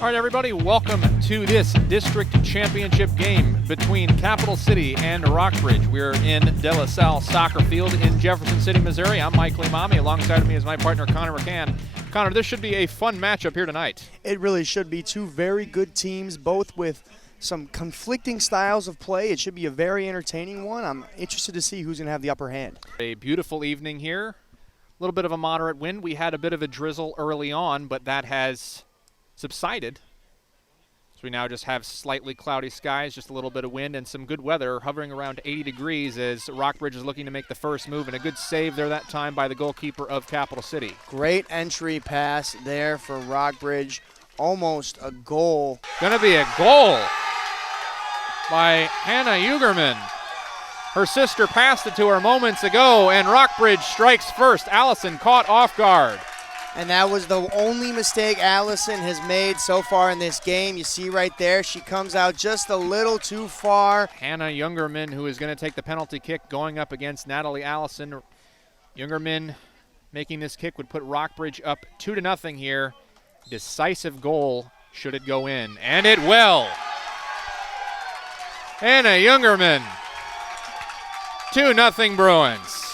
All right, everybody, welcome to this district championship game between Capital City and Rockbridge. We're in De La Salle Soccer Field in Jefferson City, Missouri. I'm Michael Emami. Alongside of me is my partner, Connor McCann. Connor, this should be a fun matchup here tonight. It really should be. Two very good teams, both with some conflicting styles of play. It should be a very entertaining one. I'm interested to see who's going to have the upper hand. A beautiful evening here. A little bit of a moderate wind. We had a bit of a drizzle early on, but that has subsided. So we now just have slightly cloudy skies, just a little bit of wind and some good weather, hovering around 80 degrees as Rockbridge is looking to make the first move, and a good save there that time by the goalkeeper of Capital City. Great entry pass there for Rockbridge. Almost a goal. Gonna be a goal by Hannah Ugerman. Her sister passed it to her moments ago, and Rockbridge strikes first. Allison caught off guard. And that was the only mistake Allison has made so far in this game. You see right there, she comes out just a little too far. Hannah Jungerman, who is going to take the penalty kick, going up against Natalie Allison. Jungerman making this kick would put Rockbridge up 2-0 here. Decisive goal should it go in, and it will. Hannah Jungerman, 2-0 Bruins.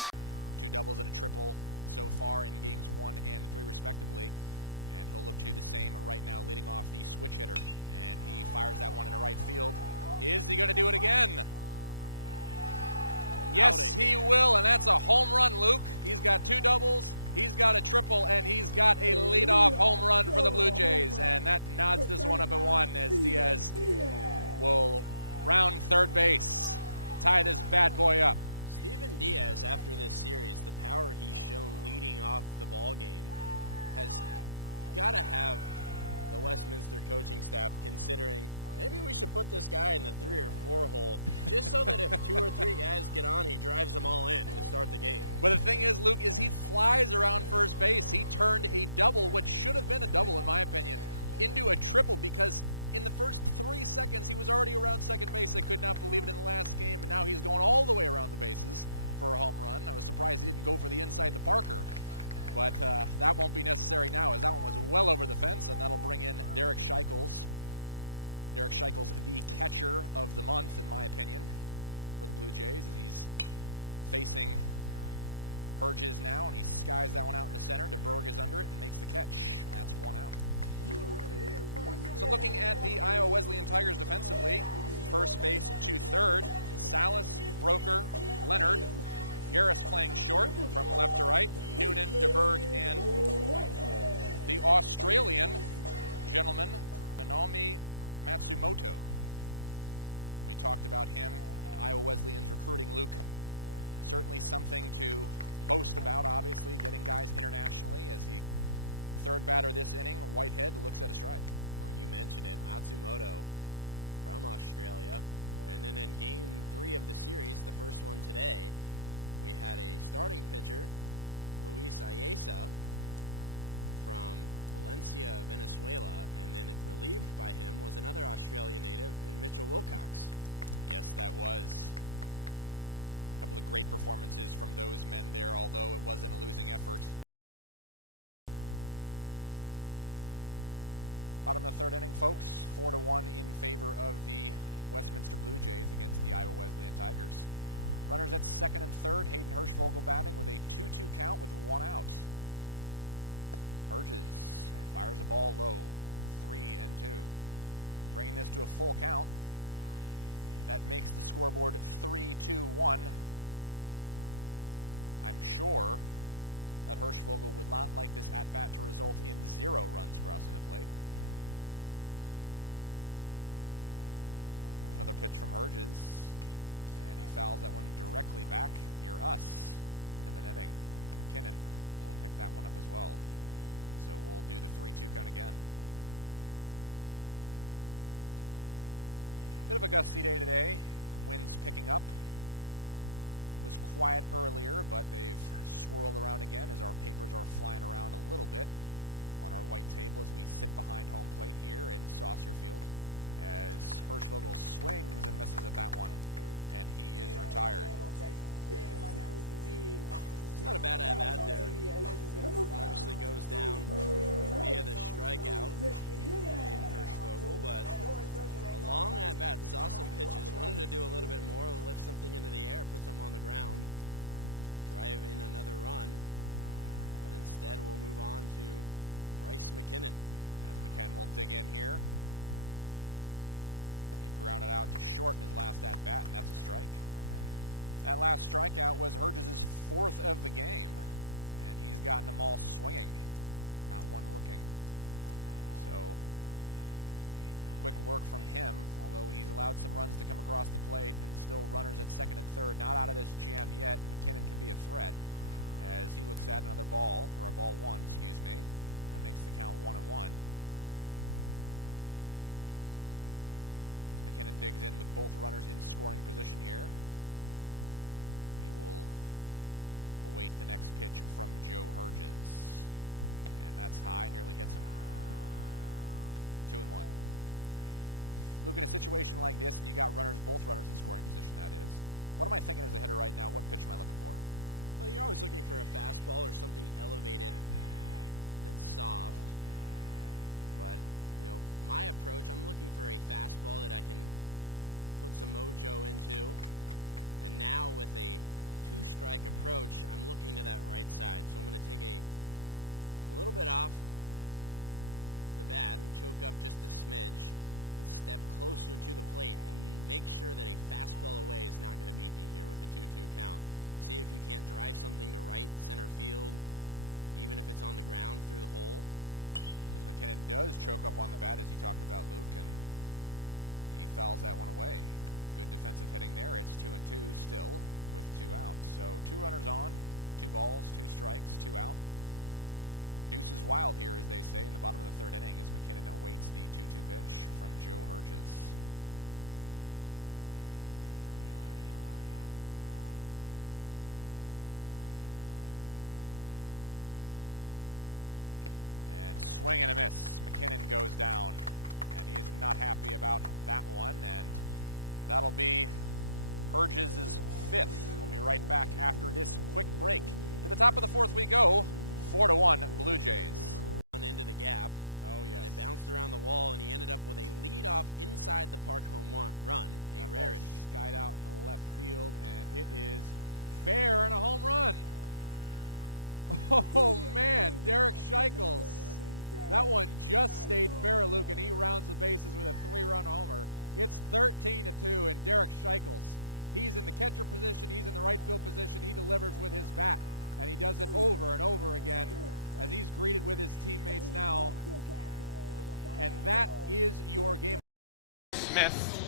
Smith.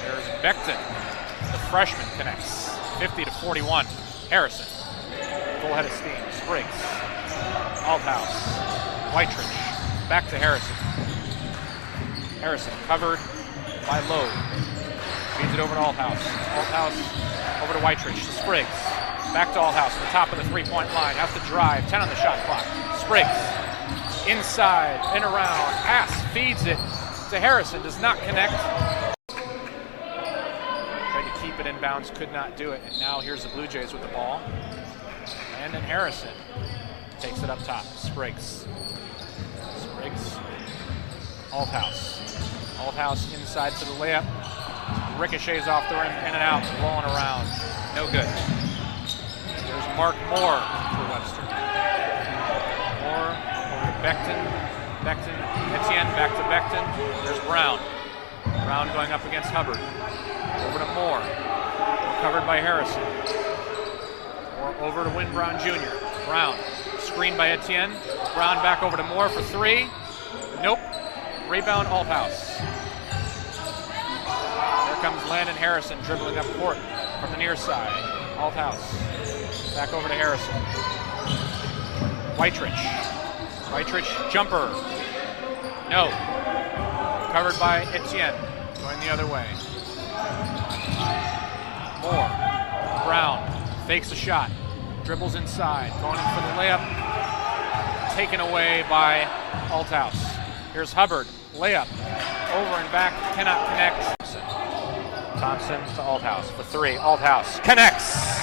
There's Beckton. The freshman connects. 50-41. Harrison. Full head of steam. Spriggs. Althouse. Whiterich. Back to Harrison. Harrison covered by Lowe. Feeds it over to Althouse. Althouse over to Whiterich to Spriggs. Back to Althouse, the top of the three-point line. Has to drive. 10 on the shot clock. Spriggs. Inside and around. Pass. Feeds it to Harrison. Does not connect. Tried to keep it in bounds. Could not do it. And now here's the Blue Jays with the ball. Landon Harrison takes it up top. Spriggs. Spriggs. Althouse. Althouse inside to the layup. Ricochets off the rim, in and out, rolling around. No good. There's Mark Moore for Webster. Moore over to Beckton. Beckton, Etienne back to Beckton. There's Brown. Brown going up against Hubbard. Over to Moore. Covered by Harrison. Moore over to Win Brown Jr. Brown, screened by Etienne. Brown back over to Moore for three. Nope. Rebound, Althouse. There comes Landon Harrison dribbling up court from the near side. Althouse. Back over to Harrison. Whiterich. Whiterich, jumper. No. Covered by Etienne. Going the other way. Moore. Brown. Fakes a shot. Dribbles inside. Going in for the layup. Taken away by Althouse. Here's Hubbard, layup, over and back, cannot connect. Thompson to Althouse for three. Althouse connects.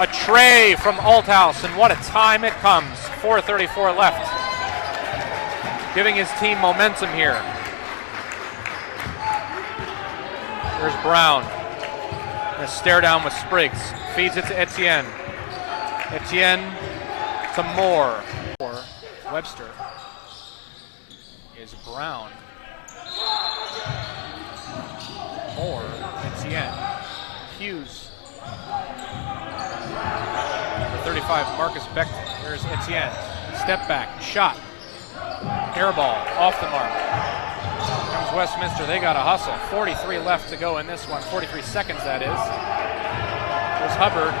A tray from Althouse, and what a time it comes. 4:34 left. Giving his team momentum here. There's Brown. A stare down with Spriggs. Feeds it to Etienne. Etienne to Moore. Webster. Is Brown. Moore, Etienne, Hughes. Number 35, Marcus Beckton. There's Etienne. Step back, shot. Air ball, off the mark. Comes Westminster, they got a hustle. 43 left to go in this one, 43 seconds that is. There's Hubbard.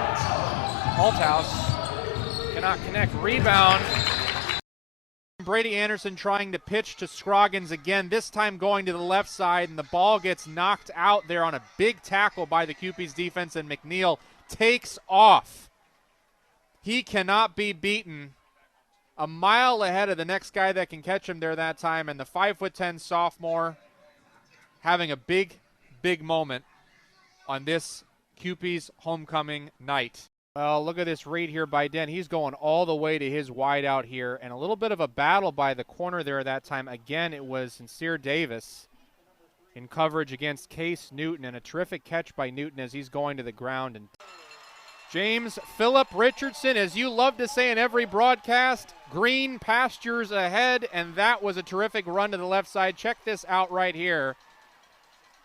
Althouse cannot connect, rebound. Brady Anderson trying to pitch to Scroggins again, this time going to the left side, and the ball gets knocked out there on a big tackle by the Cupid's defense, and McNeil takes off. He cannot be beaten. A mile ahead of the next guy that can catch him there that time, and the 5'10" sophomore having a big, big moment on this Cupid's homecoming night. Well, look at this read here by Den. He's going all the way to his wide out here, and a little bit of a battle by the corner there that time. Again, it was Sincere Davis in coverage against Case Newton, and a terrific catch by Newton as he's going to the ground. And James Phillip Richardson, as you love to say in every broadcast, green pastures ahead, and that was a terrific run to the left side. Check this out right here.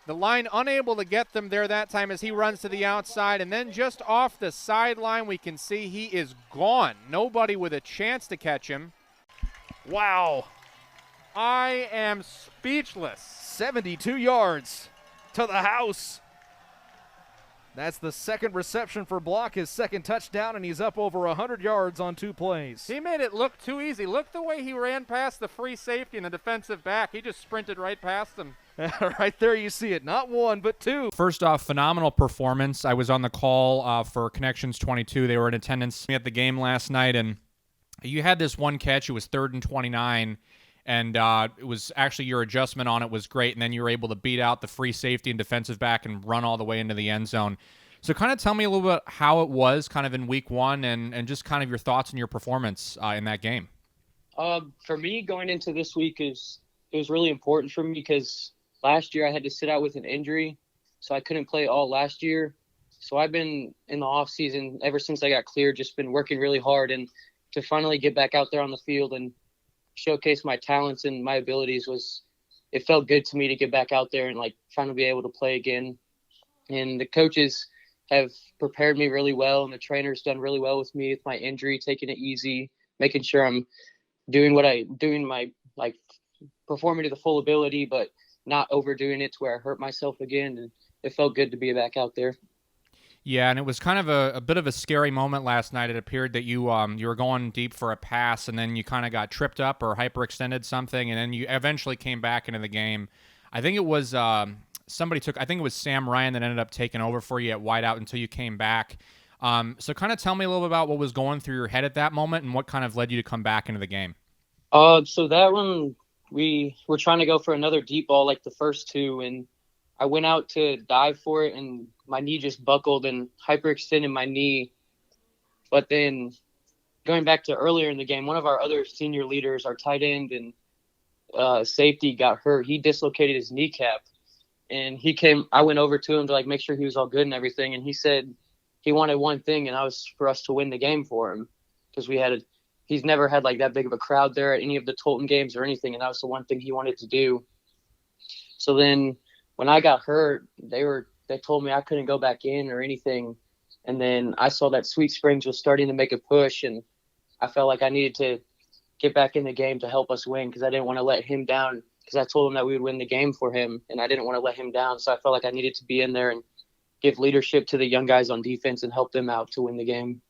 The line unable to get them there that time as he runs to the outside, and then just off the sideline we can see he is gone. Nobody with a chance to catch him. Wow. I am speechless. 72 yards to the house. That's the second reception for Block, his second touchdown, and he's up over 100 yards on 2 plays. He made it look too easy. Look the way he ran past the free safety and the defensive back. He just sprinted right past them. Right there you see it. Not one, but two. First off, phenomenal performance. I was on the call for Connections 22. They were in attendance at the game last night, and you had this one catch. It was 3rd and 29, and it was actually your adjustment on it was great, and then you were able to beat out the free safety and defensive back and run all the way into the end zone. So kind of tell me a little bit how it was kind of in week one and just kind of your thoughts and your performance in that game. For me, going into this week it was really important for me because last year I had to sit out with an injury, so I couldn't play all last year. So I've been in the off season ever since I got cleared, just been working really hard, and to finally get back out there on the field and showcase my talents and my abilities it felt good to me to get back out there and finally be able to play again. And the coaches have prepared me really well, and the trainer's done really well with me with my injury, taking it easy, making sure I'm performing to the full ability, but not overdoing it to where I hurt myself again. And it felt good to be back out there. Yeah, and it was kind of a bit of a scary moment last night. It appeared that you were going deep for a pass, and then you kind of got tripped up or hyperextended something, and then you eventually came back into the game. I think it was somebody took. I think it was Sam Ryan that ended up taking over for you at wideout until you came back. So kind of tell me a little bit about what was going through your head at that moment, and what kind of led you to come back into the game. So that one, we were trying to go for another deep ball like the first two, and I went out to dive for it, and my knee just buckled and hyperextended my knee. But then going back to earlier in the game, one of our other senior leaders, our tight end and safety, got hurt. He dislocated his kneecap, and I went over to him to like make sure he was all good and everything, and he said he wanted one thing, and that was for us to win the game for him, because he's never had like that big of a crowd there at any of the Tolton games or anything, and that was the one thing he wanted to do. So then when I got hurt, they told me I couldn't go back in or anything. And then I saw that Sweet Springs was starting to make a push, and I felt like I needed to get back in the game to help us win, because I didn't want to let him down, because I told him that we would win the game for him, and I didn't want to let him down. So I felt like I needed to be in there and give leadership to the young guys on defense and help them out to win the game.